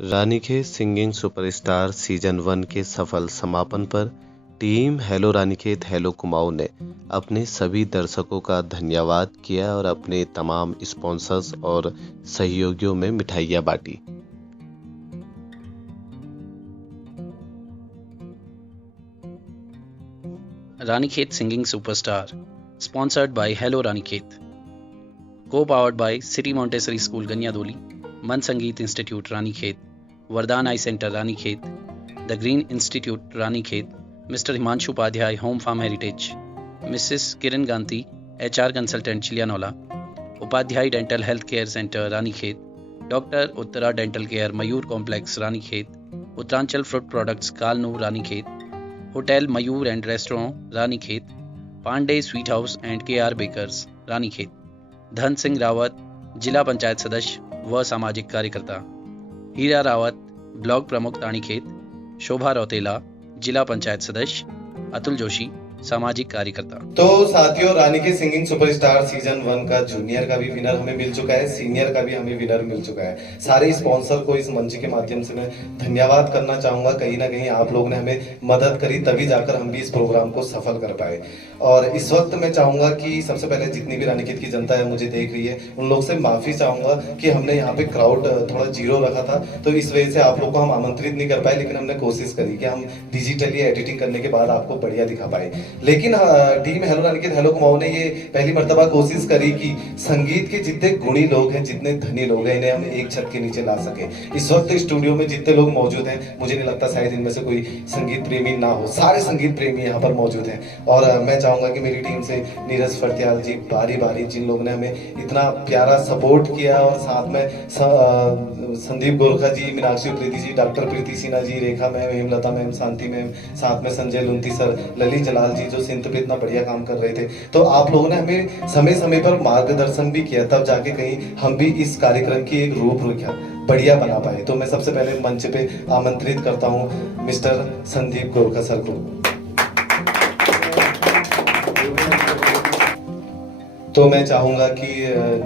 Ranikhet singing superstar season 1 के सफल समापन पर team hello Ranikhet hello Kumaon ने अपने सभी दर्शकों का धन्यवाद किया और अपने तमाम स्पॉन्सर्स और सहयोगियों में मिठाइयां बांटी। Ranikhet Singing Superstar, sponsored by Hello Ranikhet, co-powered by City Montessori School Ganyadoli, Man Sangeet Institute Ranikhet, Vardhan Eye Center Ranikhet, The Green Institute Ranikhet, Mr. Himanshu Upadhyay Home Farm Heritage, Mrs. Kiran Ganti HR Consultant Chilianola, Upadhyay Dental Health Care Center Ranikhet, Dr. Uttara Dental Care Mayur Complex Ranikhet, Uttaranchal Fruit Products Kalnu Ranikhet, hotel Mayur and restaurant Ranikhet, Pande sweet house and KR bakers Ranikhet, Dhan Singh Rawat जिला पंचायत सदस्य व सामाजिक कार्यकर्ता, हीरा Rawat block प्रमुख रानीखेत, शोभा रौतेला जिला पंचायत सदस्य, अतुल जोशी सामाजिक कार्यकर्ता। तो साथियों, रानीखेत सिंगिंग सुपरस्टार सीजन 1 का जूनियर का भी विनर हमें मिल चुका है, सीनियर का भी हमें विनर मिल चुका है। सारे स्पॉन्सर को इस मंच के माध्यम से मैं धन्यवाद करना चाहूंगा। कहीं ना कहीं आप लोग ने हमें मदद करी, तभी जाकर हम भी इस प्रोग्राम को सफल कर पाए। और इस वक्त मैं चाहूंगा कि सबसे पहले जितनी भी रानीखेत की जनता है मुझे देख रही है, उन लोग से माफी चाहूंगा कि हमने यहाँ पे क्राउड थोड़ा जीरो रखा था, तो इस वजह से आप लोग को हम आमंत्रित नहीं कर पाए, लेकिन हमने कोशिश करी कि हम डिजिटली एडिटिंग करने के बाद आपको बढ़िया दिखा पाए। लेकिन team hello Ranikhet hello Kumaon ने ये पहली मर्तबा कोशिश करी कि संगीत के जितने गुणी लोग हैं, जितने धनी लोग हैं, इन्हें हम एक छत के नीचे ला सके। इस वक्त स्टूडियो में जितने लोग मौजूद हैं, मुझे नहीं लगता शायद इनमें से कोई संगीत प्रेमी ना हो, सारे संगीत प्रेमी यहाँ पर मौजूद हैं। और मैं चाहूंगा कि मेरी टीम से नीरज फर्त्याल जी, बारी बारी जिन लोगों ने हमें इतना प्यारा सपोर्ट किया, और साथ में संदीप गोरखा जी, मीनाक्षी प्रीति जी, डॉक्टर प्रीति सिन्हा जी, रेखा मैम, हेमलता मैम, शांति मैम, साथ में संजय लुंती सर, ललित जलाल जी जो सिंथ पे इतना बढ़िया काम कर रहे थे। तो आप लोगों ने हमें समय समय पर मार्गदर्शन भी किया, तब जाके कहीं हम भी इस कार्यक्रम की एक रूपरेखा बढ़िया बना पाए। तो मैं सबसे पहले मंच पे आमंत्रित करता हूँ मिस्टर संदीप गोरखा सर को। तो मैं चाहूंगा कि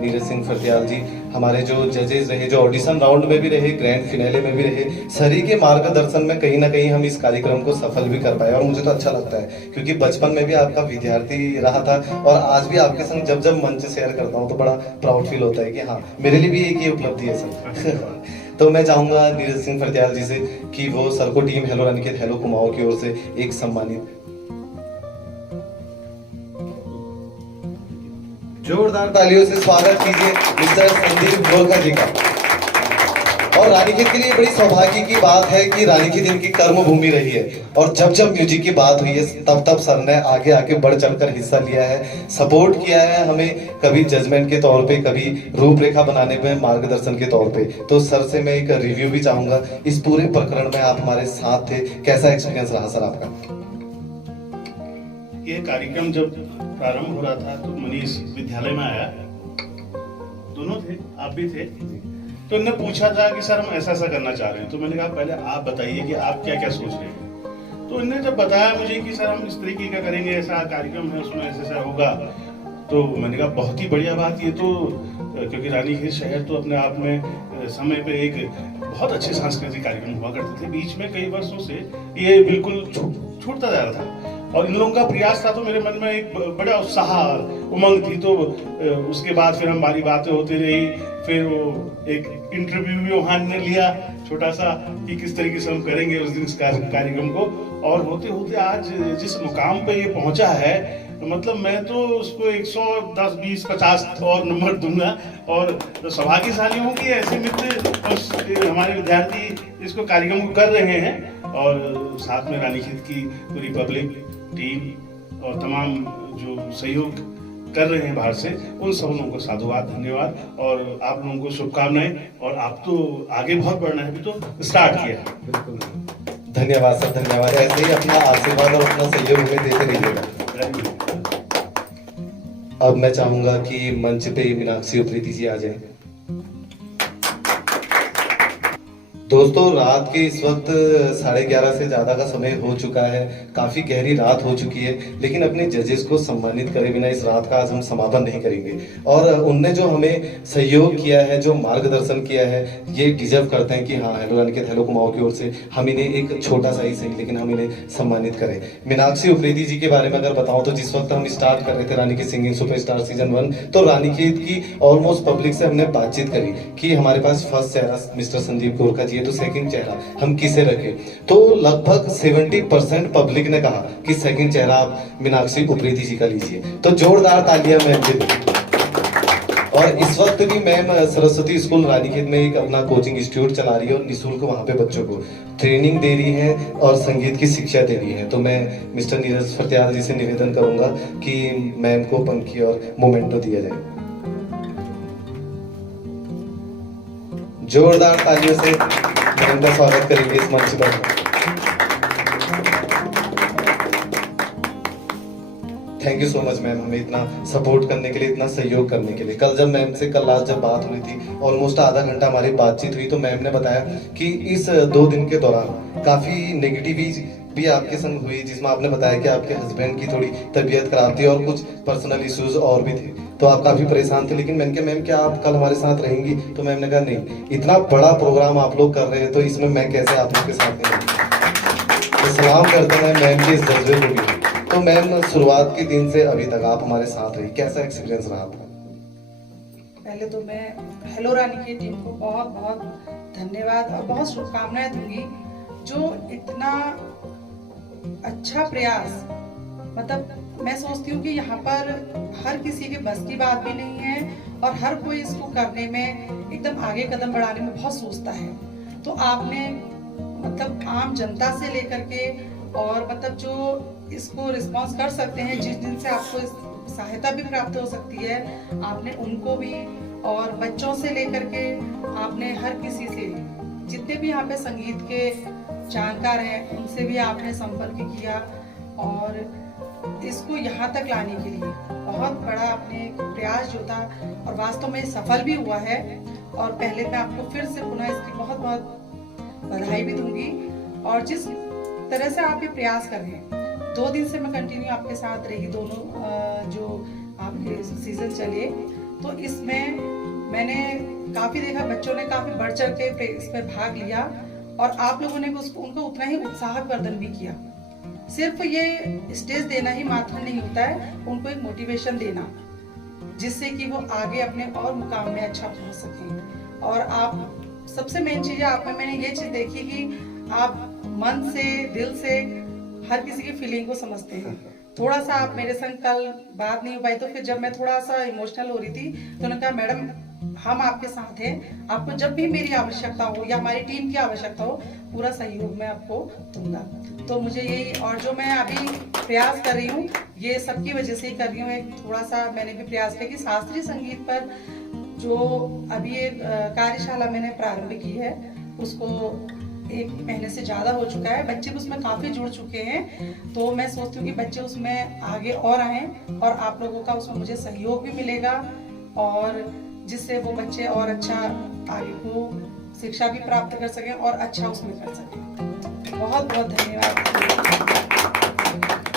नीरज सिंह फर्त्याल जी, हमारे जो जजेस रहे, जो ऑडिशन राउंड में भी रहे, ग्रैंड फिनाले में भी रहे, सभी के मार्गदर्शन में कहीं ना कहीं हम इस कार्यक्रम को सफल भी कर पाए। और मुझे तो अच्छा लगता है क्योंकि बचपन में भी आपका विद्यार्थी रहा था, और आज भी आपके संग जब जब मंच शेयर करता हूँ तो बड़ा प्राउड फील होता है कि हाँ, मेरे लिए भी एक ही उपलब्धि है सर। तो मैं चाहूंगा नीरज सिंह फर्त्याल जी से कि वो सर को team hello Ranikhet hello Kumaon की ओर से एक सम्मानित जोरदार तालियों से स्वागत कीजिए मिस्टर संदीप गोरखा जी का। और रानीखेत के लिए बड़ी सौभाग्य की बात है कि रानीखेत इनकी कर्म भूमि रही है, और जब जब म्यूजिक की बात हुई है तब तब सर ने आगे आके बढ़ चढ़कर हिस्सा लिया है, सपोर्ट किया है हमें, कभी जजमेंट के तौर पे, कभी रूपरेखा बनाने में मार्गदर्शन के तौर पे। तो सर से मैं एक रिव्यू भी चाहूंगा, इस पूरे प्रकरण में आप हमारे साथ थे, कैसा एक्सपीरियंस रहा सर आपका? ये कार्यक्रम जब प्रारंभ हो रहा था तो मनीष विद्यालय में आया, दोनों थे, आप भी थे, तो इन्होंने पूछा था कि सर हम ऐसा ऐसा करना चाह रहे हैं। तो मैंने कहा पहले आप बताइए कि आप क्या क्या सोच रहे हैं। तो इन्होंने जब बताया मुझे कि सर हम इस तरीके का करेंगे, ऐसा कार्यक्रम है, उसमें ऐसा ऐसा होगा, तो मैंने कहा बहुत ही बढ़िया बात। ये तो क्योंकि रानीखेत शहर तो अपने आप में समय पे एक बहुत अच्छे सांस्कृतिक कार्यक्रम हुआ करते थे, बीच में कई वर्षों से ये बिल्कुल छूटता जा रहा था, और इन लोगों का प्रयास था। तो मेरे मन में एक बड़ा उत्साह, उमंग थी। तो उसके बाद फिर हमारी बातें होती रही, फिर वो एक इंटरव्यू भी वहाँ ने लिया छोटा सा कि किस तरीके से हम करेंगे उस दिन इस कार्यक्रम को, और होते होते आज जिस मुकाम पे ये पहुंचा है, मतलब मैं तो उसको 110, 20, 50 और नंबर दूंगा। और सौभाग्यशाली हूँ कि ऐसे मित्र हमारे विद्यार्थी इसको कार्यक्रम को कर रहे हैं, और साथ में रानीखेत की पूरी पब्लिक टीम और तमाम जो सहयोग कर रहे हैं बाहर से, उन सब लोगों को साधुवाद, धन्यवाद, और आप लोगों को शुभकामनाएं। और आप तो आगे बहुत बढ़ना है, अभी तो स्टार्ट किया है। बिल्कुल धन्यवाद सर, धन्यवाद। ऐसे ही अपना आशीर्वाद और अपना सहयोग हमें देते रहिएगा। अब मैं चाहूंगा कि मंच पे मीनाक्षी और प्रीति जी आ जाएं। दोस्तों रात के इस वक्त 11:30 से ज़्यादा का समय हो चुका है, काफ़ी गहरी रात हो चुकी है, लेकिन अपने जजेस को सम्मानित करे बिना इस रात का आज हम समापन नहीं करेंगे। और उनने जो हमें सहयोग किया है, जो मार्गदर्शन किया है, ये डिजर्व करते हैं कि हाँ हेलो रानिकेत हेलो कुमाऊं की ओर से हम इन्हें एक छोटा सा ही सही लेकिन हम इन्हें सम्मानित करें। मीनाक्षी उप्रेती जी के बारे में अगर बताऊं तो जिस वक्त हम स्टार्ट कर रहे थे रानीकेत सिंगिंग सुपरस्टार सीजन 1, तो रानीकेत की ऑलमोस्ट पब्लिक से हमने बातचीत करी कि हमारे पास फर्स्ट चेहरा मिस्टर संदीप गोरखा जी है, तो सेकंड चेहरा हम किसे रखें। तो लगभग 70% पब्लिक ने कहा कि सेकंड चेहरा आप मीनाक्षी उप्रेती जी का लीजिए। तो जोरदार तालियां मैम के लिए। और इस वक्त भी मैम सरस्वती स्कूल रानीखेत में एक अपना कोचिंग इंस्टीट्यूट चला रही है और निःशुल्क वहाँ पे बच्चों को ट्रेनिंग दे रही है और संगीत की शिक्षा दे रही है। तो मैं मिस्टर नीरज फटियाल जी से निवेदन करूंगा कि मैम को पंखी और मोमेंटो दिया जाए। जोरदार तालियों से मैम का स्वागत करेंगे इस मंच पर। Thank you so much ma'am, हमें इतना सपोर्ट करने के लिए, इतना सहयोग करने के लिए। कल रात जब बात हुई थी, ऑलमोस्ट आधा घंटा हमारी बातचीत हुई, तो मैम ने बताया कि इस 2 दिन के दौरान काफ़ी नेगेटिविटी भी आपके संग हुई, जिसमें आपने बताया कि आपके हस्बैंड की थोड़ी तबीयत खराब थी और कुछ पर्सनल इश्यूज और भी थे, तो आप काफ़ी परेशान थे। लेकिन मैंने कहा मैम क्या आप कल हमारे साथ रहेंगी? तो मैम ने कहा नहीं, इतना बड़ा प्रोग्राम आप लोग कर रहे हैं तो इसमें मैं कैसे आप लोग के साथ नहीं रहूंगी। तो सलाम करते हैं मैम के इस जज्बे को भी। तो मैम शुरुआत के दिन से अभी तक आप हमारे साथ रही, कैसा एक्सपीरियंस रहा आपका? पहले तो मैं हेलो रानी की टीम को बहुत बहुत धन्यवाद और बहुत शुभकामनाएं दूंगी, जो इतना अच्छा प्रयास, मतलब मैं सोचती हूँ कि यहाँ पर हर किसी के बस की बात भी नहीं है और हर कोई इसको करने में एकदम आगे कदम बढ़ाने में बहुत सोचता है। तो आपने मतलब आम जनता से लेकर के और मतलब जो इसको रिस्पॉन्स कर सकते हैं, जिस दिन से आपको सहायता भी प्राप्त हो सकती है, आपने उनको भी, और बच्चों से लेकर के आपने हर किसी से, जितने भी यहाँ पे संगीत के जानकार हैं उनसे भी आपने संपर्क किया और इसको यहाँ तक लाने के लिए बहुत बड़ा आपने प्रयास जो था और वास्तव में सफल भी हुआ है। और पहले मैं आपको फिर से पुनः इसकी बहुत बहुत बधाई भी दूंगी। और जिस तरह से आप ये प्रयास कर रहे हैं, 2 दिन से मैं कंटिन्यू आपके साथ रही, दोनों जो आपके सीजन चले, तो इसमें मैंने काफी देखा, बच्चों ने काफी बढ़ चढ़ के इसमें भाग लिया और आप लोगों ने उनको उतना ही उत्साहवर्धन भी किया। सिर्फ ये स्टेज देना ही मात्र नहीं होता है, उनको एक मोटिवेशन देना जिससे कि वो आगे अपने और मुकाम में अच्छा पहुंच सकें। और आप सबसे मेन चीज है, आप में मैंने ये चीज देखी कि आप मन से, दिल से हर किसी की फीलिंग को समझते हैं। थोड़ा सा आप मेरे संग कल बात नहीं हो पाई, तो फिर जब मैं थोड़ा सा इमोशनल हो रही थी तो उन्होंने कहा मैडम हम आपके साथ हैं, आपको जब भी मेरी आवश्यकता हो या हमारी टीम की आवश्यकता हो, पूरा सहयोग मैं आपको दूंगा। तो मुझे यही, और जो मैं अभी प्रयास कर रही हूँ ये सबकी वजह से ही कर रही हूँ। एक थोड़ा सा मैंने भी प्रयास किया कि शास्त्रीय संगीत पर जो अभी एक कार्यशाला मैंने प्रारंभ की है, उसको 1 महीने से ज्यादा हो चुका है, बच्चे भी उसमें काफी जुड़ चुके हैं। तो मैं सोचती हूँ कि बच्चे उसमें आगे और आए और आप लोगों का उसमें मुझे सहयोग भी मिलेगा और जिससे वो बच्चे और अच्छा आगे को शिक्षा भी प्राप्त कर सकें और अच्छा उसमें कर सकें। बहुत बहुत धन्यवाद।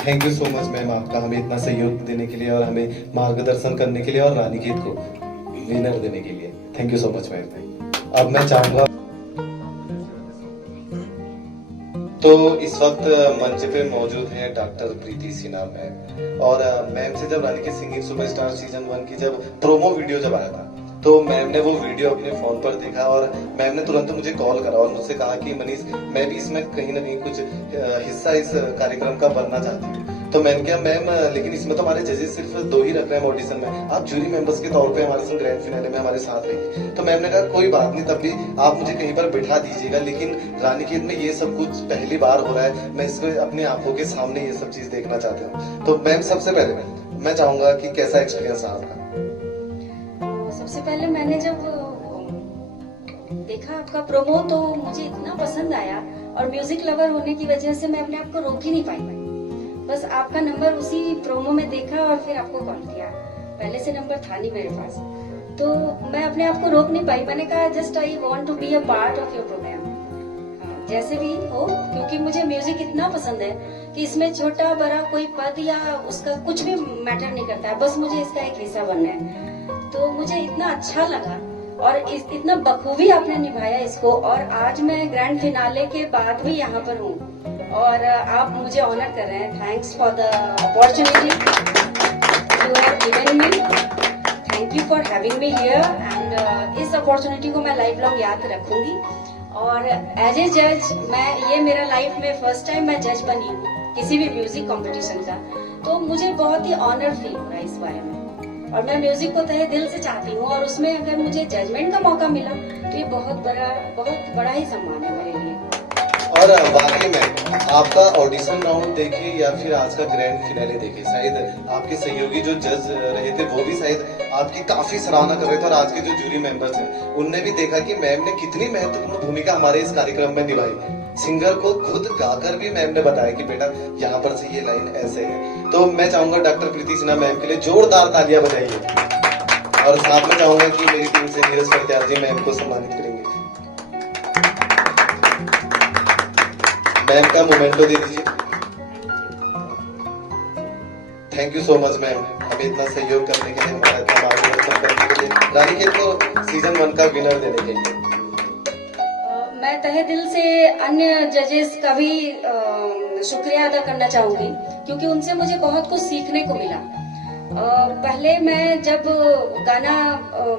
Thank you so much ma'am, आपका हमें इतना सहयोग देने के लिए और हमें मार्गदर्शन करने के लिए और रानीखेत को विनर देने के लिए। Thank you so much ma'am. अब मैं चाहूंगा, तो इस वक्त मंच पे मौजूद हैं डॉक्टर प्रीति सिन्हा मैम। और मैम से जब रानीखेत सिंगिंग सुपरस्टार सीजन 1 की जब प्रोमो वीडियो जब आया था, तो मैम ने वो वीडियो अपने फोन पर देखा और मैम ने तुरंत मुझे कॉल करा और मुझसे कहा कि मनीष मैं भी इसमें कहीं ना कहीं कुछ हिस्सा इस कार्यक्रम का बनना चाहती हूँ। तो मैंने कहा मैम लेकिन इसमें तो हमारे जजेस सिर्फ 2 ही रख रहे हैं ऑडिशन में, आप जूरी मेंबर्स के तौर पे हमारे संग ग्रैंड फिनाले में हमारे साथ रहिए। तो मैम ने कहा कोई बात नहीं, तब भी आप मुझे कहीं पर बिठा दीजिएगा, लेकिन रानीखेत में ये सब कुछ पहली बार हो रहा है, मैं इसको अपनी आंखों के सामने ये सब चीज देखना चाहती हूँ। तो मैम सबसे पहले मैं चाहूंगा कि कैसा एक्सपीरियंस रहा आपका? सबसे पहले मैंने जब देखा आपका प्रोमो तो मुझे इतना पसंद आया और म्यूजिक लवर होने की वजह से मैं अपने आप को रोक ही नहीं पाई। बस आपका नंबर उसी प्रोमो में देखा और फिर आपको कॉल किया। पहले से नंबर था नहीं मेरे पास, तो मैं अपने आप को रोक नहीं पाई। मैंने कहा just I want to be a part of your program. जैसे भी हो, क्योंकि मुझे म्यूजिक इतना पसंद है कि इसमें छोटा बड़ा कोई पद या उसका कुछ भी मैटर नहीं करता है, बस मुझे इसका एक हिस्सा बनना है। तो मुझे इतना अच्छा लगा और इतना बखूबी आपने निभाया इसको, और आज मैं ग्रैंड फिनाले के बाद भी यहाँ पर हूँ और आप मुझे ऑनर कर रहे हैं। Thanks for the opportunity you have given me, thank you for having me here, and इस अपॉर्चुनिटी को मैं लाइफ लॉन्ग याद रखूंगी। और एज ए जज, ये मेरा लाइफ में फर्स्ट टाइम मैं जज बनी हूँ किसी भी म्यूजिक कंपटीशन का, तो मुझे बहुत ही ऑनर फील हो रहा है इस बारे में। और मैं म्यूजिक को तहे दिल से चाहती हूँ, और उसमें अगर मुझे जजमेंट का मौका मिला तो ये बहुत बड़ा ही सम्मान है मेरे लिए। और वाकई में आपका ऑडिशन राउंड देखे या फिर आज का ग्रैंड फिनाले देखे, शायद आपके सहयोगी जो जज रहे थे वो भी शायद आपकी काफी सराहना कर रहे थे, और आज के जो जूरी मेंबर्स हैं उनने भी देखा कि मैम ने कितनी महत्वपूर्ण भूमिका हमारे इस कार्यक्रम में निभाई। सिंगर को खुद गाकर भी मैम ने बताया कि बेटा यहाँ पर से ये लाइन ऐसे है। तो मैं चाहूंगा डॉक्टर प्रीति सिन्हा मैम के लिए जोरदार तालियां बजाइए, और साथ में चाहूंगा कि मेरी टीम से नीरज करत्याल जी मैम को सम्मानित करेंगे। मैम का मोमेंटो दे दीजिए। Thank you so much ma'am, हमें इतना सहयोग करने के लिए, हमारा इतना मार्गदर्शन करने के लिए, रानीखेत को सीजन 1 का विनर देने के लिए। मैं तहे दिल से अन्य जजेस का भी शुक्रिया अदा करना चाहूंगी, क्योंकि उनसे मुझे बहुत कुछ सीखने को मिला। पहले मैं जब गाना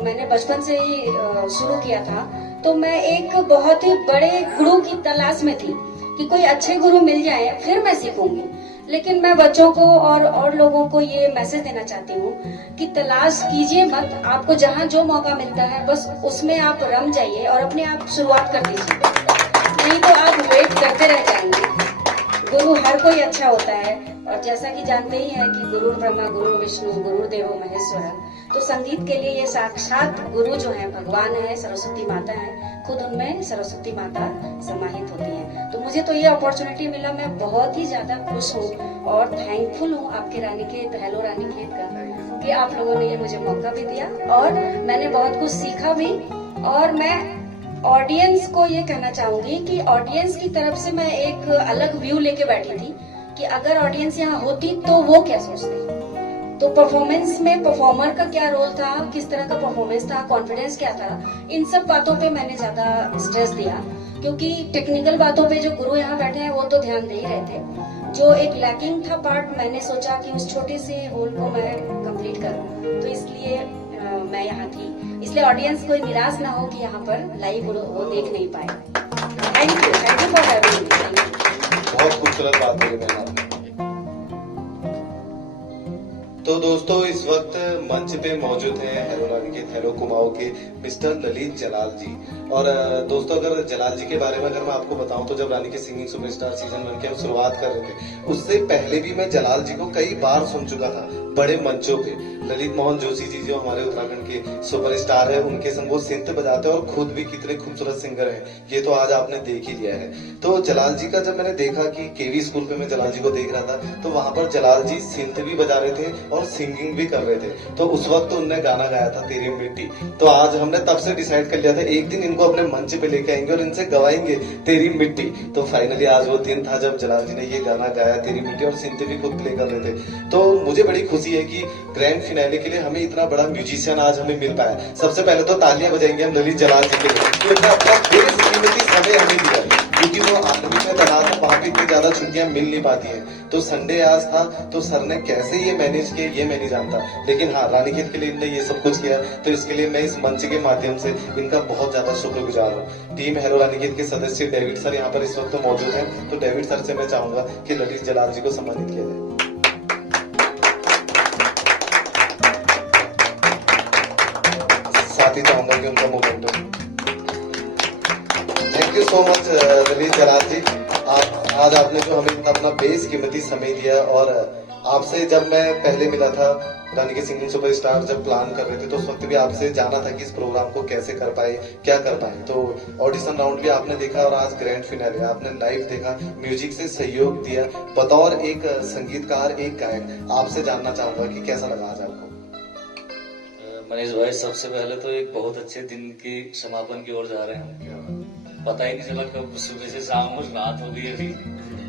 मैंने बचपन से ही शुरू किया था, तो मैं एक बहुत ही बड़े गुरु की तलाश में थी कि कोई अच्छे गुरु मिल जाए फिर मैं सीखूंगी। लेकिन मैं बच्चों को और लोगों को ये मैसेज देना चाहती हूँ कि तलाश कीजिए मत, आपको जहाँ जो मौका मिलता है बस उसमें आप रम जाइए और अपने आप शुरुआत कर दीजिए, नहीं तो आप वेट करते रह जाएंगे। गुरु हर कोई अच्छा होता है, और जैसा कि जानते ही हैं कि गुरु ब्रह्मा गुरु विष्णु गुरुदेव महेश्वर, तो संगीत के लिए ये साक्षात गुरु जो है भगवान है, सरस्वती माता है, खुद उनमें सरस्वती माता समाहित होती है। तो मुझे तो ये अपॉर्चुनिटी मिला, मैं बहुत ही ज्यादा खुश हूँ और थैंकफुल हूँ आपके रानीखेत, हेलो रानीखेत का, कि आप लोगों ने ये मुझे मौका भी दिया और मैंने बहुत कुछ सीखा भी। और मैं ऑडियंस को ये कहना चाहूंगी कि ऑडियंस की तरफ से मैं एक अलग व्यू लेके बैठी थी कि अगर ऑडियंस यहाँ होती तो वो क्या सोचती। तो परफॉर्मेंस में परफॉर्मर का क्या रोल था, किस तरह का परफॉर्मेंस था, कॉन्फिडेंस क्या था, इन सब बातों पे मैंने ज्यादा स्ट्रेस दिया, क्योंकि टेक्निकल बातों पे जो गुरु यहाँ बैठे हैं वो तो ध्यान दे ही रहे थे। जो एक लैकिंग था पार्ट, मैंने सोचा कि उस छोटे से होल को मैं कंप्लीट करूँ, तो इसलिए मैं यहाँ थी। इसलिए ऑडियंस कोई निराश ना हो कि यहाँ पर लाइव वो देख नहीं पाए। Thank you for having me. बहुत खूबसूरत बात करी मैंने। तो दोस्तों इस वक्त मंच पे मौजूद हैं हेलो रानीखेत हेलो कुमाऊं के मिस्टर ललित जलाल जी। और दोस्तों अगर जलाल जी के बारे में अगर मैं आपको बताऊं तो जब रानीखेत सिंगिंग सुपरस्टार सीजन 1 की हम शुरुआत कर रहे थे, उससे पहले भी मैं जलाल जी को कई बार सुन चुका था बड़े मंचों पे। ललित मोहन जोशी जी जो हमारे उत्तराखंड के सुपरस्टार है, उनके संग वो सिंथ बजाते हैं और खुद भी कितने खूबसूरत सिंगर हैं, ये तो आज आपने देख ही लिया है। तो जलाल जी का जब मैंने देखा कि केवी स्कूल पे मैं जलाल जी को देख रहा था, तो वहां पर जलाल जी सिंथ भी बजा रहे थे और सिंगिंग भी कर रहे थे। तो उस वक्त उनने गाना गाया था तेरी मिट्टी। तो आज हमने तब से डिसाइड कर लिया था एक दिन इनको अपने मंच पे लेके आएंगे और इनसे गवाएंगे तेरी मिट्टी। तो फाइनली आज वो दिन था जब जलाल जी ने ये गाना गाया तेरी मिट्टी, और सिंथ भी खुद प्ले कर रहे थे। तो मुझे बड़ी खुशी है कि ग्रैंड फिनाले के लिए हमें इतना बड़ा म्यूजिशियन आज हमें मिल पाया। सबसे पहले तो तालियां बजाएंगे हम ललित जलाल जी के लिए, तो इतना अपना बेशकीमती समय हमें दिया, क्योंकि वो आर्मी में तैनात था, वहां पे इतनी ज्यादा छुट्टियां मिल नहीं पाती हैं। तो संडे आज था, तो सर ने कैसे ये मैनेज किया ये मैं नहीं जानता, लेकिन हाँ रानीखेत के लिए इनने ये सब कुछ किया, तो इसके लिए मैं इस मंच के माध्यम से इनका बहुत ज्यादा शुक्रगुजार हूँ। टीम हेलो रानीखेत के सदस्य डेविड सर यहाँ पर इस वक्त मौजूद हैं, तो डेविड सर से मैं चाहूंगा कि ललित जलाल जी को सम्मानित किया जाए। साथ ही चाहूंगा कि उनका memento. Thank you so much Lalit Jalal ji, आज आपने जो हमें इतना अपना बेशकीमती समय दिया। और आपसे जब मैं पहले मिला था रानीखेत सिंगिंग सुपरस्टार जब प्लान कर रहे थे, तो उस वक्त भी आपसे जाना था कि इस प्रोग्राम को कैसे कर पाए, क्या कर पाए। तो ऑडिशन राउंड भी आपने देखा और आज ग्रैंड फिनाले आपने लाइव देखा, म्यूजिक से सहयोग दिया। बतौर एक संगीतकार, एक गायक, आपसे जानना चाहूंगा कि कैसा लगा आज आपको? मनीष भाई, सबसे पहले तो एक बहुत अच्छे दिन की समापन की ओर जा रहे हैं हम, पता ही नहीं चला कब सुबह से शाम और रात हो गई, अभी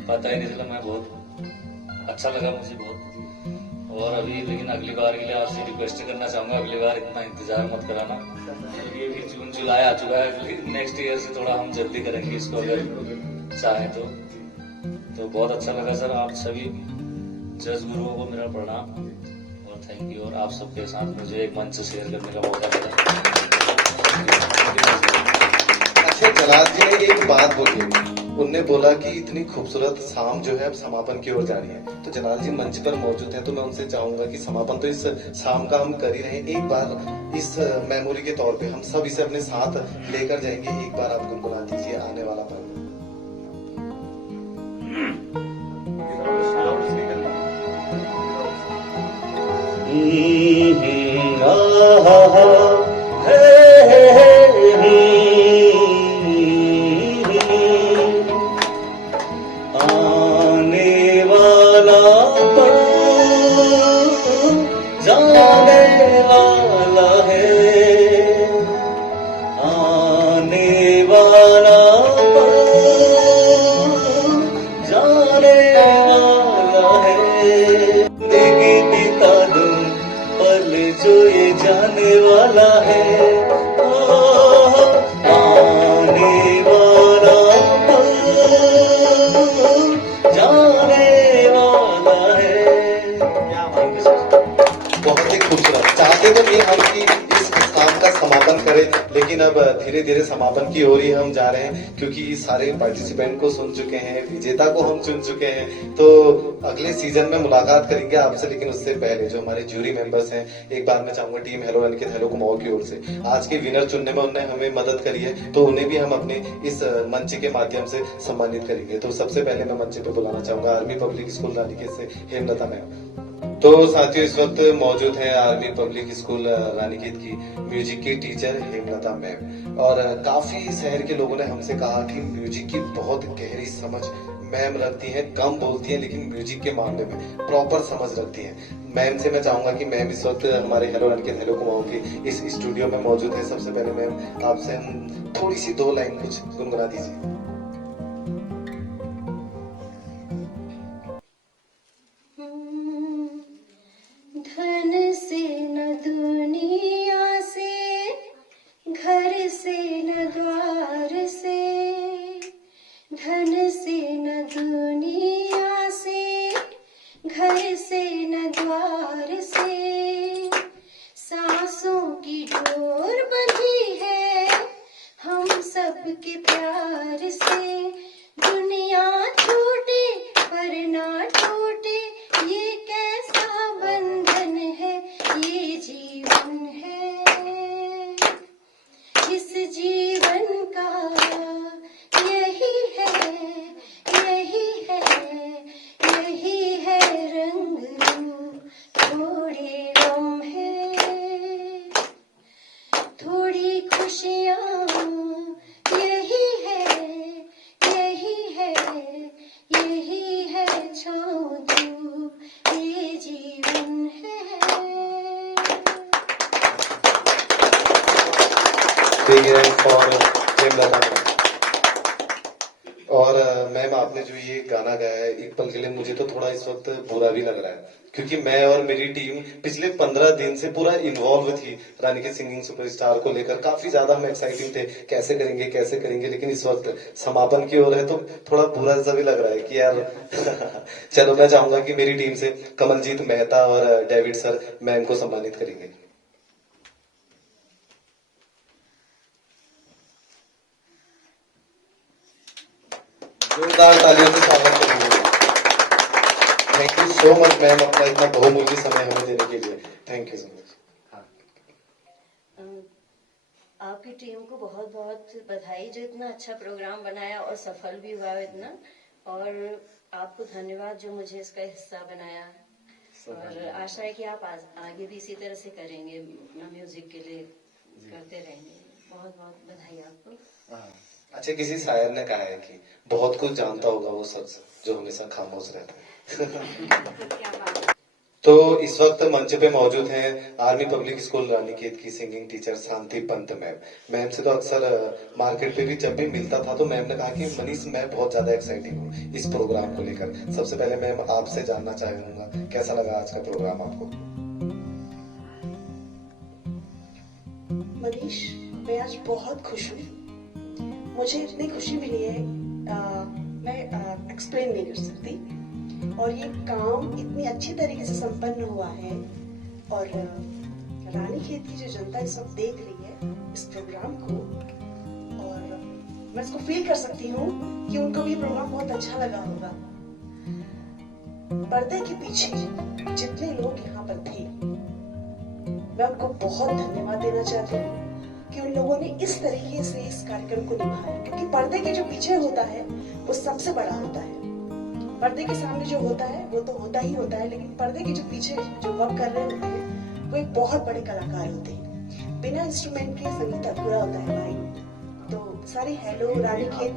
पता ही नहीं चला। मैं बहुत अच्छा लगा मुझे बहुत। और अभी लेकिन अगली बार के लिए आपसे रिक्वेस्ट करना चाहूँगा, अगली बार इतना इंतजार मत कराना, क्योंकि अभी जून जुलाई आ चुका है। नेक्स्ट ईयर से थोड़ा हम जल्दी करेंगे इसको अगर चाहें तो बहुत अच्छा लगा सर। आप सभी जज गुरुओं को मेरा प्रणाम और थैंक यू। और आप सबके साथ मुझे एक मंच शेयर करने का मौका मिला। अच्छा, जलाल जी ने एक बात बोली, उनने बोला कि इतनी खूबसूरत शाम जो है अब समापन की ओर जा रही है। तो जलाल जी मंच पर मौजूद हैं, तो मैं उनसे चाहूंगा कि समापन तो इस शाम का हम कर ही रहे हैं, एक बार इस मेमोरी के तौर पे हम सब इसे अपने साथ लेकर जाएंगे। एक बार आप गुनगुना दीजिए आने वाला पल। आने वाला पल जाने वाला है, आने वाला पल जाने वाला है। जिंदगी बिता दूं पल जो ये जाने वाला है। आने वाला पल जाने वाला है। बहुत ही खूबसूरत। चाहते तो ये हम कि इस काम का समापन करें, लेकिन अब धीरे धीरे समापन की ओर ही हम जा रहे हैं, क्योंकि सारे पार्टिसिपेंट को सुन चुके हैं, विजेता को हम चुन चुके हैं। तो अगले सीजन में मुलाकात करेंगे आपसे, लेकिन उससे पहले जो हमारे जूरी मेंबर्स हैं, एक बार मैं चाहूंगा team hello Aniket hello Kumaon की ओर से आज के विनर चुनने में उन्होंने हमें मदद करी है, तो उन्हें भी हम अपने इस मंच के माध्यम से सम्मानित करेंगे। तो सबसे पहले मैं मंच पे बुलाना चाहूंगा आर्मी पब्लिक स्कूल रानीखेत से हेमलता मैम। तो साथियों, इस वक्त मौजूद है आर्मी पब्लिक स्कूल रानीखेत की म्यूजिक की टीचर हेमलता मैम। और काफी शहर के लोगों ने हमसे कहा कि म्यूजिक की बहुत गहरी समझ मैम रखती हैं, कम बोलती हैं लेकिन म्यूजिक के मामले में प्रॉपर समझ रखती हैं। मैम से मैं चाहूंगा कि मैम इस वक्त हमारे हेलो अनिकेत हेलो कुमाऊं के इस स्टूडियो में मौजूद है। सबसे पहले मैम आपसे हम थोड़ी सी 2 लाइन कुछ गुनगुना दीजिए। धन से न दुनिया से, घर से न द्वार से, धन से न दुनिया से, घर से न द्वार से, सांसों की डोर बंधी है हम सबके प्यार से। दुनिया छूटे पर ना टूटे, ये कैसा बंधन है, ये जीवन है। इस जीवन का यही है, यही है, यही है रंग रूप। थोड़े लम्हे, थोड़ी खुशियाँ, यही है, यही है, यही है छाँव धूप, ये जीवन है। Big hand for Hemlata ma'am. और मैम आपने जो ये गाना गाया है, एक पल के लिए मुझे तो थोड़ा इस वक्त बुरा भी लग रहा है, क्योंकि मैं और मेरी टीम पिछले 15 दिन से पूरा इन्वॉल्व थी रानीखेत सिंगिंग सुपरस्टार को लेकर। काफी ज्यादा हम एक्साइटिंग थे, कैसे करेंगे कैसे करेंगे, लेकिन इस वक्त समापन की ओर है तो थोड़ा बुरा सा भी लग रहा है कि यार चलो, मैं चाहूंगा कि मेरी टीम से कमलजीत मेहता और डेविड सर मैम को सम्मानित करेंगे। जोरदार तालियों से स्वागत करेंगे। Thank you so much ma'am, अपना इतना बहुमूल्य समय हमें देने के लिए। Thank you so much. आपकी टीम को बहुत बहुत बधाई जो इतना अच्छा प्रोग्राम बनाया और सफल भी हुआ इतना। और आपको धन्यवाद जो मुझे इसका हिस्सा बनाया। और आशा है कि आप आगे भी इसी तरह से करेंगे, म्यूजिक के लिए करते रहेंगे। बहुत बहुत बधाई आपको। अच्छा, किसी शायर ने कहा है कि बहुत कुछ जानता होगा वो शख्स जो हमेशा खामोश रहता है। क्या बात। तो इस वक्त मंच पे मौजूद हैं आर्मी पब्लिक स्कूल रानीखेत की सिंगिंग टीचर शांति पंत मैम से तो अक्सर मार्केट पे भी जब भी मिलता था तो मैम ने कहा कि मनीष मैं बहुत ज्यादा एक्साइटिंग हूँ इस प्रोग्राम को लेकर। सबसे पहले मैम आपसे जानना चाहूंगा कैसा लगा आज का प्रोग्राम आपको? मनीष, मैं आज बहुत खुश हूँ। मुझे इतनी खुशी मिली है मैं एक्सप्लेन नहीं कर सकती। और ये काम इतनी अच्छी तरीके से संपन्न हुआ है और रानीखेत की जो जनता इस वक्त देख रही है इस प्रोग्राम को, और मैं इसको फील कर सकती हूँ कि उनको भी प्रोग्राम बहुत अच्छा लगा होगा। पर्दे के पीछे जितने लोग यहाँ पर थे मैं उनको बहुत धन्यवाद देना चाहती हूँ कि उन लोगों ने इस तरीके से इस कार्यक्रम को निभाया, क्योंकि पर्दे के जो पीछे होता है वो सबसे बड़ा होता है। पर्दे के सामने जो होता है वो तो होता ही होता है, लेकिन पर्दे के जो पीछे जो वर्क कर रहे होते हैं वो एक बहुत बड़े कलाकार होते हैं। बिना इंस्ट्रूमेंट के संगीत अधूरा होता है भाई। तो सारी हेलो रानीखेत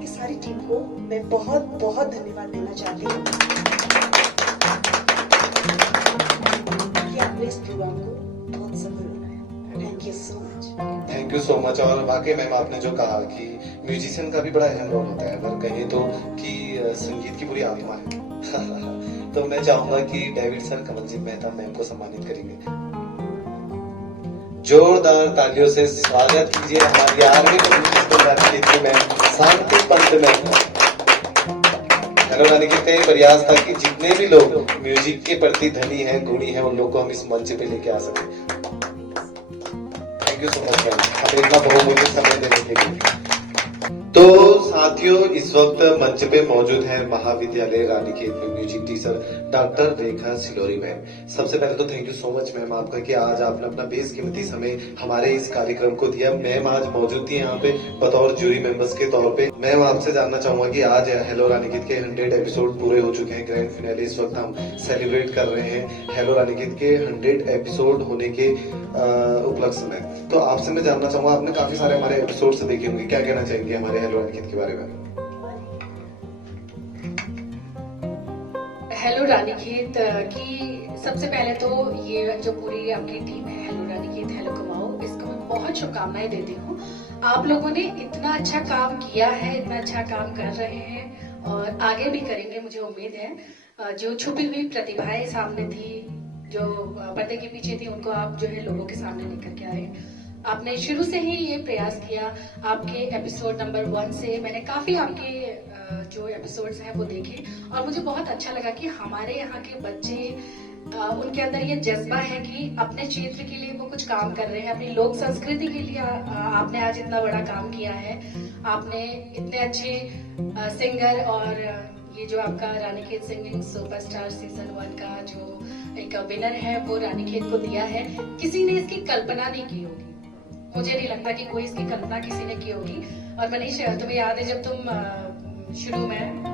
की सारी टीम को मैं बहुत बहुत धन्यवाद देना चाहती हूँ कि आपने इस प्रोग्राम को बहुत सफल बनाया। Thank you so much. Thank you so much. और वाकई मैम आपने जो कहा कि म्यूजिशियन का भी बड़ा अहम रोल होता है, अगर कहें तो कि संगीत की पूरी आत्मा है। तो मैं चाहूंगा कि David sir Kamaljeet Mehta ma'am को सम्मानित करेंगे। जोरदार तालियों से स्वागत कीजिए हमारी आर्मी पब्लिक स्कूल रानीखेत की मैम शांति पंत मैम। हेलो रानीखेत का ये प्रयास था कि जितने भी लोग म्यूजिक के प्रति धनी हैं, गुणी हैं, उन लोग को हम इस मंच पे लेके आ सके। Thank you so much ma'am, हमें इतना बहुमूल्य समय देने के लिए। तो साथियों, इस वक्त मंच पे मौजूद है महाविद्यालय रानीखेत में म्यूजिक टीचर डॉक्टर रेखा सिलोरी मैम। सबसे पहले तो thank you so much ma'am आपका कि आज आपने अपना बेशकीमती समय हमारे इस कार्यक्रम को दिया। मैम आज मौजूद थी यहाँ पे बतौर जूरी मेंबर्स के तौर पे। मैम आपसे जानना चाहूंगा कि आज हेलो रानीखेत के 100 एपिसोड पूरे हो चुके हैं। ग्रैंड फिनाले इस वक्त हम सेलिब्रेट कर रहे हैं हेलो रानीखेत के 100 एपिसोड होने के उपलक्ष्य में। तो आपसे मैं जानना चाहूंगा, आपने काफी सारे हमारे एपिसोड से देखे होंगे, क्या कहना चाहेंगे हमारे हेलो रानीखेत के बारे में? हेलो रानीखेत की सबसे पहले तो ये जो पूरी आपकी टीम है हेलो रानीखेत हेलो कमाओ, इसको मैं बहुत शुभकामनाएं देती हूँ। आप लोगों ने इतना अच्छा काम किया है, इतना अच्छा काम कर रहे हैं और आगे भी करेंगे, मुझे उम्मीद है। जो छुपी हुई प्रतिभाएं सामने थी, जो पर्दे के पीछे थी, उनको आप जो है लोगों के सामने लेकर के आए। आपने शुरू से ही ये प्रयास किया। आपके एपिसोड नंबर 1 से मैंने काफी आपके जो एपिसोड्स हैं वो देखे और मुझे बहुत अच्छा लगा कि हमारे यहाँ के बच्चे उनके अंदर ये जज्बा है कि अपने क्षेत्र के लिए वो कुछ काम कर रहे हैं, अपनी लोक संस्कृति के लिए। आपने आज इतना बड़ा काम किया है, आपने इतने अच्छे सिंगर और ये जो आपका रानीखेत सिंगिंग सुपरस्टार सीजन 1 का जो एक विनर है वो रानीखेत को दिया है। किसी ने इसकी कल्पना नहीं की होगी, मुझे नहीं लगता कि कोई इसकी कल्पना किसी ने की होगी। और मनीष, तुम्हें याद है जब तुम शुरू में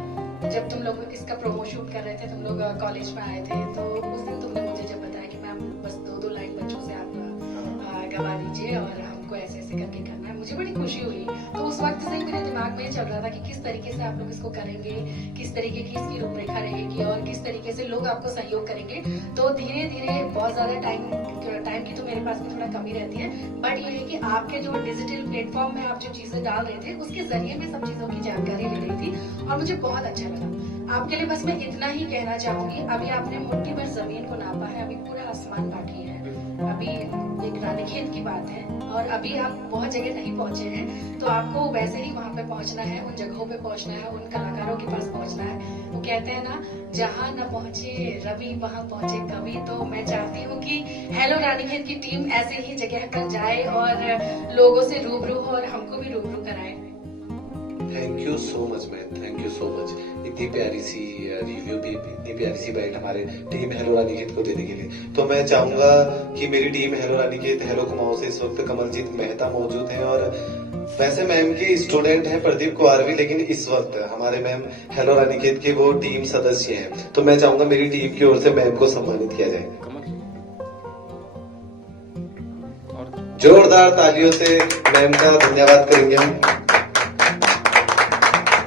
जब तुम लोग इसका प्रोमो शूट कर रहे थे, तुम लोग कॉलेज में आए थे, तो उस दिन तुमने मुझे जब बताया कि मैम बस 2-2 लाइन बच्चों से आप गवा दीजिए और हमको ऐसे ऐसे करके करना है, मुझे बड़ी खुशी हुई। तो उस वक्त से ही मेरे दिमाग में चल रहा था कि किस तरीके से आप लोग इसको करेंगे, किस तरीके की इसकी रूपरेखा रहेगी और किस तरीके से लोग आपको सहयोग करेंगे। तो धीरे धीरे बहुत ज्यादा टाइम की तो मेरे पास भी थोड़ा कमी रहती है, बट ये है कि आपके जो डिजिटल प्लेटफॉर्म में आप जो चीजें डाल रहे थे उसके जरिए मैं सब चीजों की जानकारी ले रही थी और मुझे बहुत अच्छा लगा। आपके लिए बस मैं इतना ही कहना चाहूंगी, अभी आपने मुट्ठी भर जमीन को नापा है, अभी पूरा आसमान बाकी है। अभी एक रानीखेत की बात है और अभी आप बहुत जगह नहीं पहुंचे हैं, तो आपको वैसे ही वहां पे पहुंचना है, उन जगहों पे पहुंचना है, उन कलाकारों के पास पहुंचना है। वो कहते हैं ना, जहां न पहुंचे रवि वहां पहुंचे कवि। तो मैं चाहती हूँ कि हेलो रानीखेत की टीम ऐसे ही जगह पर जाए और लोगों से रूबरू हो और हमको भी रूबरू कराए। Thank you so much ma'am, thank you so much. इतनी प्यारी सी रिव्यू भी, इतनी प्यारी सी बाइट हमारे टीम हेलो रानीखेत को देने के लिए। तो मैं चाहूंगा कि मेरी team hello Ranikhet hello Kumaon से इस वक्त कमलजीत मेहता मौजूद हैं और वैसे मैम के स्टूडेंट हैं प्रदीप कुमार भी, लेकिन इस वक्त हमारे मैम हेलो रानीखेत के वो टीम सदस्य हैं। तो मैं चाहूंगा मेरी टीम की ओर से मैम को सम्मानित किया जाए। जोरदार तालियों से मैम का धन्यवाद करेंगे हम।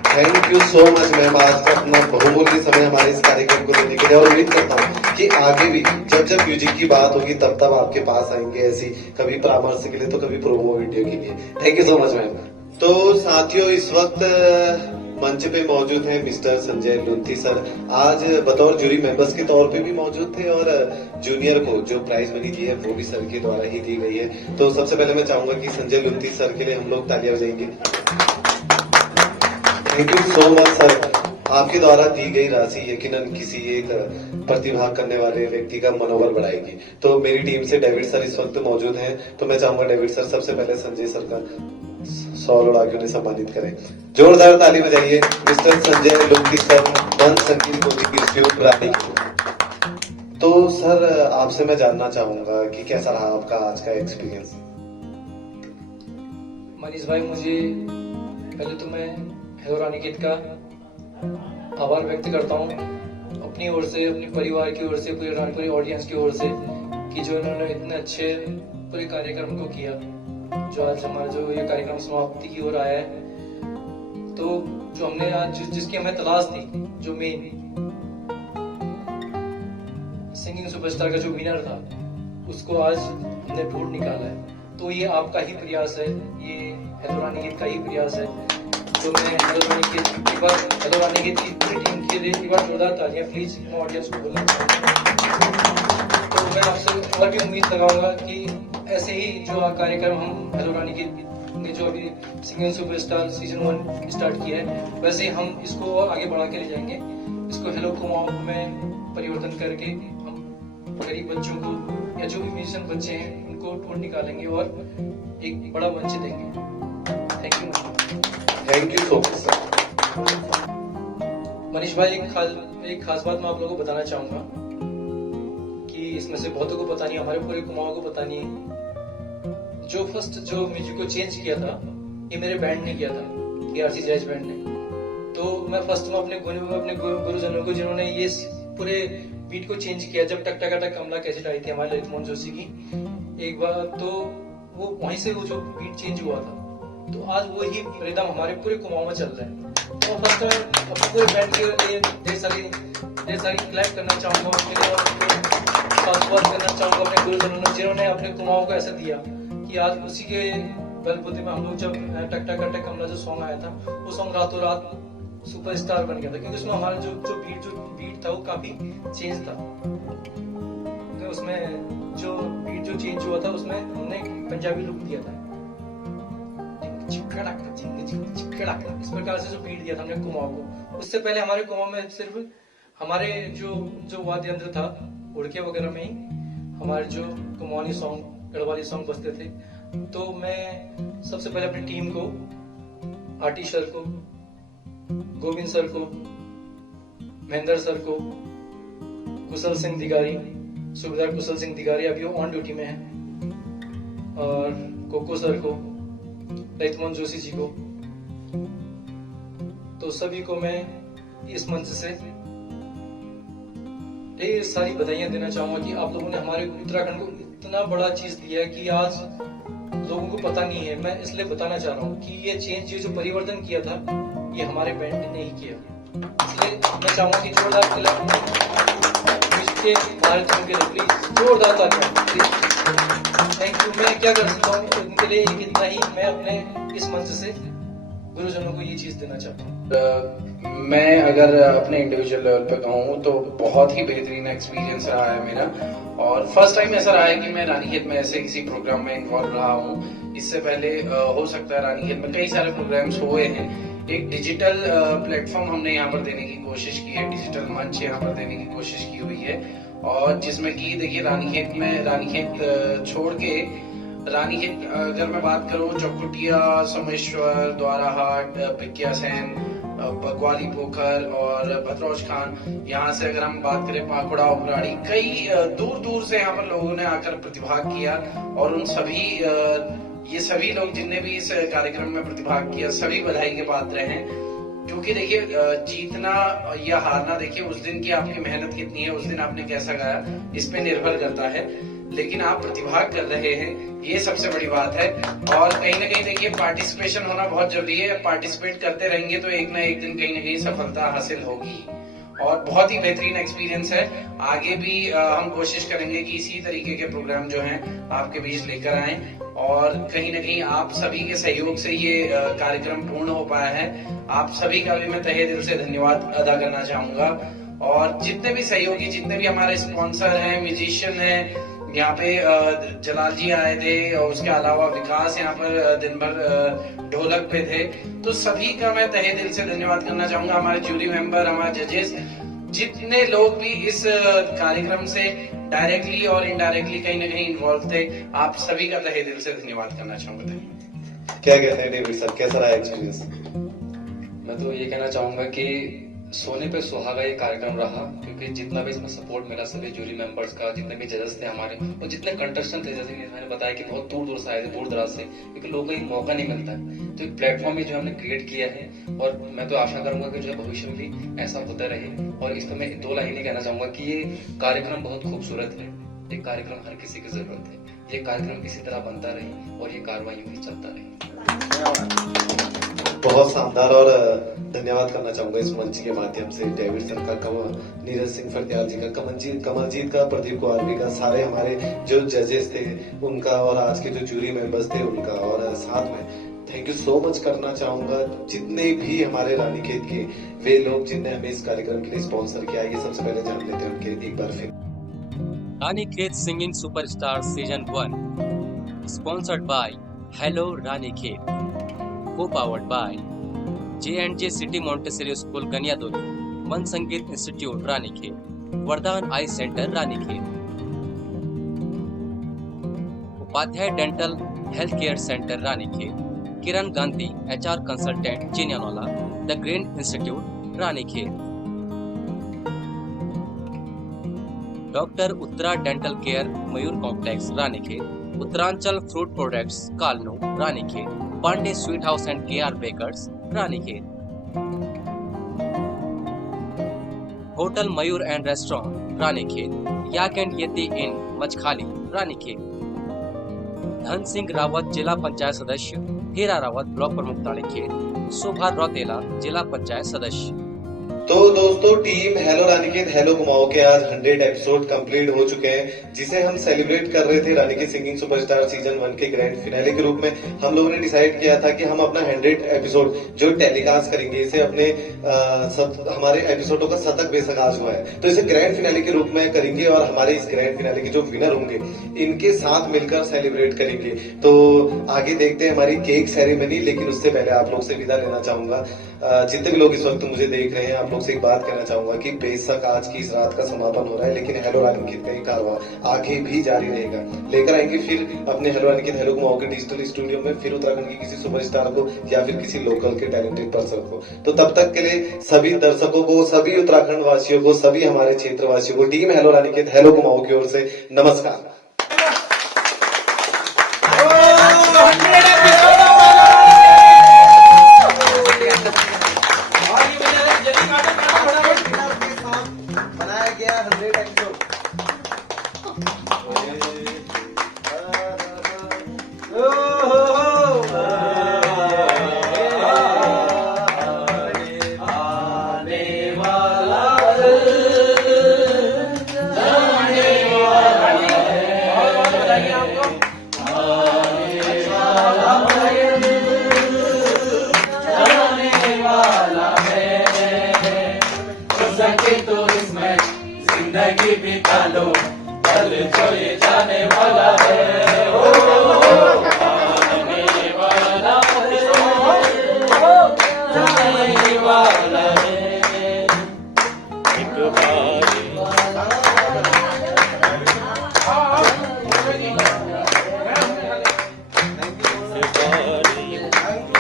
Thank you so much ma'am, आज का अपना बहुमूल्य समय हमारे इस कार्यक्रम को देने के लिए, और उम्मीद करता हूँ कि आगे भी जब जब म्यूजिक की बात होगी तब तब आपके पास आएंगे, ऐसी कभी परामर्श के लिए तो कभी प्रोमो वीडियो के लिए। Thank you so much ma'am. तो साथियों, इस वक्त मंच पे मौजूद हैं मिस्टर संजय लुंथी सर। आज बतौर जूरी मेंबर्स के तौर पे भी मौजूद थे, और जूनियर को जो प्राइज मनी दी है वो भी सर के द्वारा ही दी गई है। तो सबसे पहले मैं चाहूंगा कि संजय लुंथी सर के लिए हम लोग तालियां बजाएंगे। Thank you so much sir. आपके द्वारा दी गई राशि यकीनन किसी एक प्रतिभा करने वाले व्यक्ति का मनोबल बढ़ाएगी। तो मेरी टीम से डेविड सर इस वक्त मौजूद हैं, तो मैं चाहूंगा डेविड सर सबसे पहले संजय सर का 100 उड़ा के उन्हें सम्मानित करें। जोरदार ताली बजाइए मिस्टर संजय लुंथी सर, मन संगीत कोचिंग इंस्टीट्यूट रानीखेत। तो सर, आपसे मैं जानना चाहूंगा कि कैसा रहा आपका आज का एक्सपीरियंस। मनीष भाई, मुझे पहले तो मैं हेलो रानीखेत का आभार व्यक्त करता हूँ अपनी ओर से, अपने परिवार की ओर से, पूरे ऑडियंस की ओर से, कि जो इन्होंने इतने अच्छे पूरे कार्यक्रम को किया। जो आज हमारा जो ये कार्यक्रम समाप्ति की ओर आया है, तो जो हमने आज जिसकी हमें तलाश थी, जो मेन सिंगिंग सुपरस्टार का जो विनर था, उसको आज हमने ढूंढ निकाला है। तो ये आपका ही प्रयास है, ये हेलो रानीखेत का ही प्रयास है। तो मैं हेलो रानीखेत की पूरी टीम के लिए एक बार जोरदार तालियां प्लीज ऑडियंस को बोलना। तो मैं आपसे और भी उम्मीद लगाऊंगा कि ऐसे ही जो कार्यक्रम हम हेलो रानीखेत ने जो अभी सिंगिंग सुपरस्टार सीजन 1 स्टार्ट किया है, वैसे ही हम इसको और आगे बढ़ा के ले जाएंगे। इसको हेलो कुमाऊं में परिवर्तन करके हम गरीब बच्चों को या जो भी म्यूजिशियन बच्चे हैं उनको ढूंढ निकालेंगे और एक बड़ा मंच देंगे। Thank you. Thank you so much sir. Manish भाई, एक खास बात मैं आप लोगों को बताना चाहूंगा कि इसमें से बहुतों को पता नहीं, हमारे पूरे कुमाऊं को पता नहीं है। जो फर्स्ट जो म्यूजिक को चेंज किया था, ये मेरे बैंड ने किया था, KRC जैज बैंड ने। तो मैं फर्स्ट में अपने गुरुजनों को, जिन्होंने ये पूरे बीट को चेंज किया, जब टक टक टक कमला कैसेट आई थी हमारे ललित मोहन जोशी की एक बार, तो वो वहीं से वो जो बीट चेंज हुआ था। तो आज वो ही रिदम हमारे पूरे कुमाऊं में चल रहा है। तो फर्स्ट में अपने पूरे बैंड के लिए ढेर सारी क्लैप करना चाहूंगा, उसके लिए खास करना चाहूंगा अपने गुरुजनों ने, जिन्होंने अपने कुमाऊं को ऐसा दिया कि आज उसी के बलबूते में हम लोग जब टक टक टक कमला जो सॉन्ग आया था, वो सॉन्ग रातों रात सुपरस्टार बन गया था, क्योंकि उसमें हमारा जो बीट था वो काफी चेंज था। तो उसमें जो बीट जो चेंज हुआ था, उसमें हमने पंजाबी लुक दिया था, इस प्रकार से जो बीट दिया था हमने कुमाऊं को। उससे पहले हमारे कुमाऊं में सिर्फ हमारे जो वाद्य यंत्र था, उड़के वगैरह में ही हमारे जो कुमाऊनी सॉन्ग, गढ़वाली सॉन्ग बजते थे। तो मैं सबसे पहले अपनी टीम को, आरटी सर को, गोविंद सर को, महेंद्र सर को, कुशल सिंह दिगारी, सूबेदार कुशल सिंह दिगारी अभी वो ऑन ड्यूटी में है, और कोको सर को, ललित मोहन जोशी जी को, तो सभी को मैं इस मंच से ढेर सारी बधाइयां देना चाहूंगा कि आप लोगों ने हमारे उत्तराखंड को इतना बड़ा चीज दिया है कि आज लोगों को पता नहीं है। मैं इसलिए बताना चाह रहा हूँ कि ये चेंज, ये जो परिवर्तन किया था, ये हमारे बैंड ने नहीं किया। इसलिए मैं चाहूंगा कि जोरदार के भारत के लिए प्लीज जोरदार तालियां। Thank you. मैं क्या कर सकता हूँ उनके लिए इतना ही, मैं अपने इस मंच से गुरुजनों को ये चीज देना चाहता हूँ। मैं अगर अपने इंडिविजुअल लेवल पे कहूँ तो बहुत ही बेहतरीन एक्सपीरियंस रहा है मेरा, और फर्स्ट टाइम ऐसा रहा है कि मैं रानीखेत में ऐसे किसी प्रोग्राम में इन्वॉल्व रहा हूँ। इससे पहले हो सकता है रानीखेत में कई सारे प्रोग्राम्स हुए हैं। एक डिजिटल प्लेटफॉर्म हमने यहाँ पर देने की कोशिश की है, डिजिटल मंच यहाँ पर देने की कोशिश की हुई है, और जिसमें कि देखिए रानीखेत छोड़ के रानीखेत अगर मैं बात करूँ, चौकुटिया, सोमेश्वर, द्वाराहाट, भिकिया सैन, बगवाली पोखर और भद्रौज खान, यहाँ से अगर हम बात करें पाखुड़ा, उपराड़ी, कई दूर दूर से यहाँ पर लोगों ने आकर प्रतिभाग किया, और उन सभी ये सभी लोग जिनने भी इस कार्यक्रम में प्रतिभाग किया, सभी बधाई के पात्र हैं। क्योंकि देखिए जीतना या हारना, देखिए उस दिन की आपकी मेहनत कितनी है, उस दिन आपने कैसा गाया, इस पे निर्भर करता है। लेकिन आप प्रतिभाग कर रहे हैं, ये सबसे बड़ी बात है। और कहीं ना कहीं देखिए पार्टिसिपेशन होना बहुत जरूरी है। पार्टिसिपेट करते रहेंगे तो एक ना एक दिन कहीं ना कहीं सफलता हासिल होगी। और बहुत ही बेहतरीन एक्सपीरियंस है। आगे भी हम कोशिश करेंगे कि इसी तरीके के प्रोग्राम जो हैं आपके बीच लेकर आए और कहीं ना कहीं आप सभी के सहयोग से ये कार्यक्रम पूर्ण हो पाया है। आप सभी का भी मैं तहे दिल से धन्यवाद अदा करना चाहूंगा। और जितने भी सहयोगी, जितने भी हमारे स्पॉन्सर हैं, म्यूजिशियन हैं, यहाँ पे जलाल जी आए थे और उसके अलावा विकास यहाँ पर दिन भर ढोलक पे थे, तो सभी का मैं तहे दिल से धन्यवाद करना चाहूंगा। हमारे जूरी मेंबर, हमारे जजेस, जितने लोग भी इस कार्यक्रम से डायरेक्टली और इनडायरेक्टली कहीं ना कहीं इन्वॉल्व थे, आप सभी का तहे दिल से धन्यवाद करना चाहूंगा। क्या कहते हैं डेविड सर, कैसा रहा एक्सपीरियंस? मैं तो ये कहना चाहूंगा कि सोने पे सुहागा ये कार्यक्रम रहा, क्योंकि जितना भी इसमें सपोर्ट मिला सभी जूरी मेंबर्स का, जितने भी जजेस थे हमारे और जितने कंटेस्टेंट थे, जैसे कि मैंने बताया कि बहुत दूर दूर से आए थे, दूर दराज से, क्योंकि लोगों को एक मौका नहीं मिलता है। तो एक प्लेटफॉर्म ही जो हमने क्रिएट किया है और मैं तो आशा करूंगा कि जो भविष्य में भी ऐसा होता रहे। और इस पर मैं 2 लाइन ही कहना चाहूंगा कि ये कार्यक्रम बहुत खूबसूरत है। ये कार्यक्रम हर किसी की जरूरत है। ये कार्यक्रम इसी तरह बनता रहे और ये कार्रवाई यूं ही चलता रहे। बहुत शानदार। और धन्यवाद करना चाहूंगा इस मंच के माध्यम से डेविड सर का, नीरज सिंह फरदयाल जी का, कमलजीत का, प्रदीप कुमार भी का, सारे हमारे जो जजेस थे उनका और आज के जो जूरी मेंबर्स थे उनका, और साथ में थैंक यू सो मच करना चाहूंगा जितने भी हमारे रानीखेत के वे लोग जिनने हमें इस कार्यक्रम के लिए स्पॉन्सर किया। ये सबसे पहले जान लेते हैं उनके एक बार फिर। Ranikhet singing superstar season 1 sponsored by hello Ranikhet, co-powered by J&J City Montessori School Ganiyadoli, Man Sangeet institute Ranikhet, Vardaan eye centre Ranikhet, Upadhyay dental health care centre Ranikhet, Kiran Gandhi HR consultant Chiniyanola, the green institute Ranikhet, doctor Uttara dental care Mayur complex Ranikhet, Uttaranchal fruit products Kalnu Ranikhet, Pande sweet house and KR bakers Ranikhet, hotel Mayur and restaurant Ranikhet, yak and यति इन मचखाली रानीखेत, धन सिंह रावत जिला पंचायत सदस्य, हीरा Rawat block प्रमुख रानीखेत, शोभा रौतेला जिला पंचायत सदस्य। तो दोस्तों, team hello Ranikhet hello Kumaon के आज 100 episode complete हो चुके हैं, जिसे हम सेलिब्रेट कर रहे थे रानीखेत सिंगिंग सुपरस्टार सीजन 1 के ग्रैंड फिनाले के रूप में। हम लोगों ने डिसाइड किया था कि हम अपना 100 एपिसोड जो टेलीकास्ट करेंगे, इसे अपने हमारे एपिसोडों का शतक बेशक आज हुआ है, तो इसे ग्रैंड फिनाले के रूप में करेंगे और हमारे इस ग्रैंड फिनाले के जो विनर होंगे इनके साथ मिलकर सेलिब्रेट करेंगे। तो आगे देखते हैं हमारी केक सेरेमनी, लेकिन उससे पहले आप लोग से विदा लेना चाहूंगा। जितने भी लोग इस वक्त मुझे देख रहे हैं, आप लोग से एक बात कहना चाहूंगा कि बेशक आज की इस रात का समापन हो रहा है, लेकिन हेलो रानीखेत का ये कारवां आगे भी जारी रहेगा। लेकर आएंगे फिर अपने हेलो रानीखेत हेलो कुमाऊं के डिजिटल स्टूडियो में फिर उत्तराखंड के किसी सुपरस्टार को या फिर किसी लोकल के टैलेंटेड पर्सन को। तो तब तक के लिए सभी दर्शकों को, सभी उत्तराखंड वासियों को, सभी हमारे क्षेत्र वासियों को team hello Ranikhet hello Kumaon की ओर से नमस्कार। जिंदगी बिता लो, कल जो ये जाने वाला है, आने वाला है, जाने वाला है। एक बार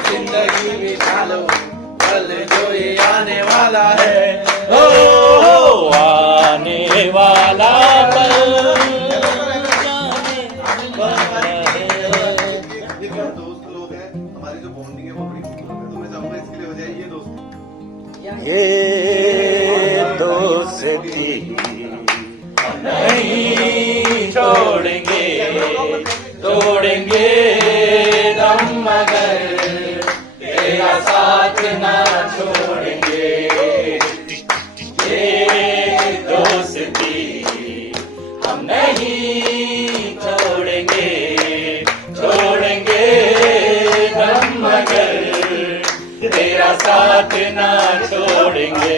जिंदगी बिता लो, कल जो ये आने वाला है, आने वाला पल दोस्त लोग हैं हमारी, जो बॉन्डिंग है वो बड़ी खूबसूरत है, तो मैं चाहूंगा इसके लिए हो जाए ये दोस्ती। ये दोस्ती नहीं छोड़ेंगे। तोड़ेंगे दम मगर तेरा साथ ना छोड़ेंगे। ये दोस्ती हम नहीं छोड़ेंगे, छोड़ेंगे दम मगर तेरा साथ ना छोड़ेंगे।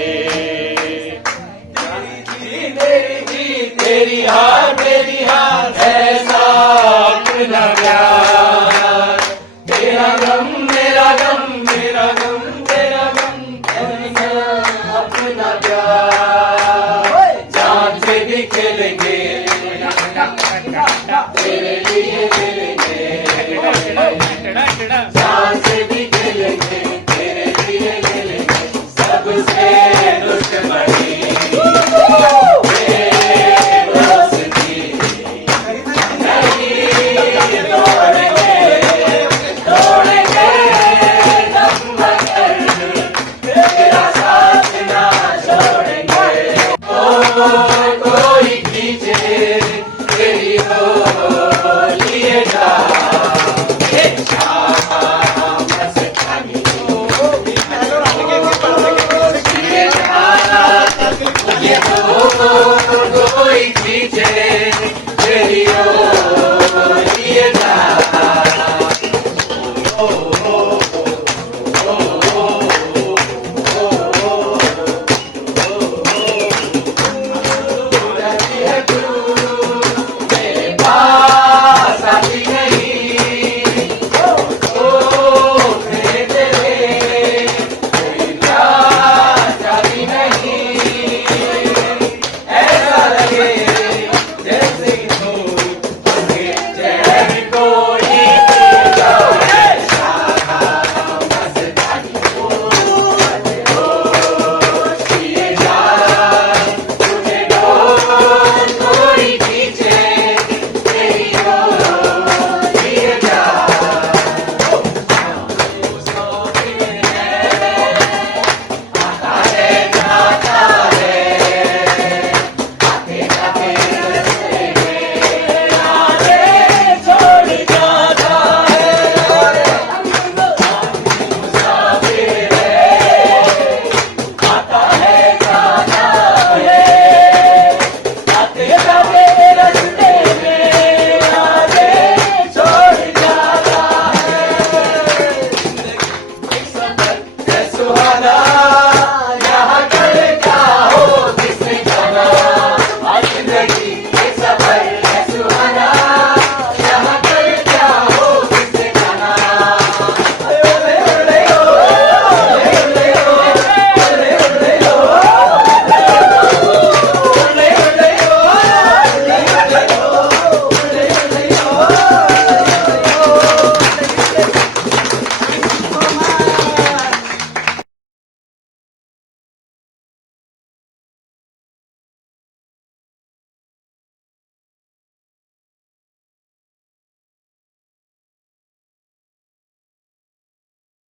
तेरी हार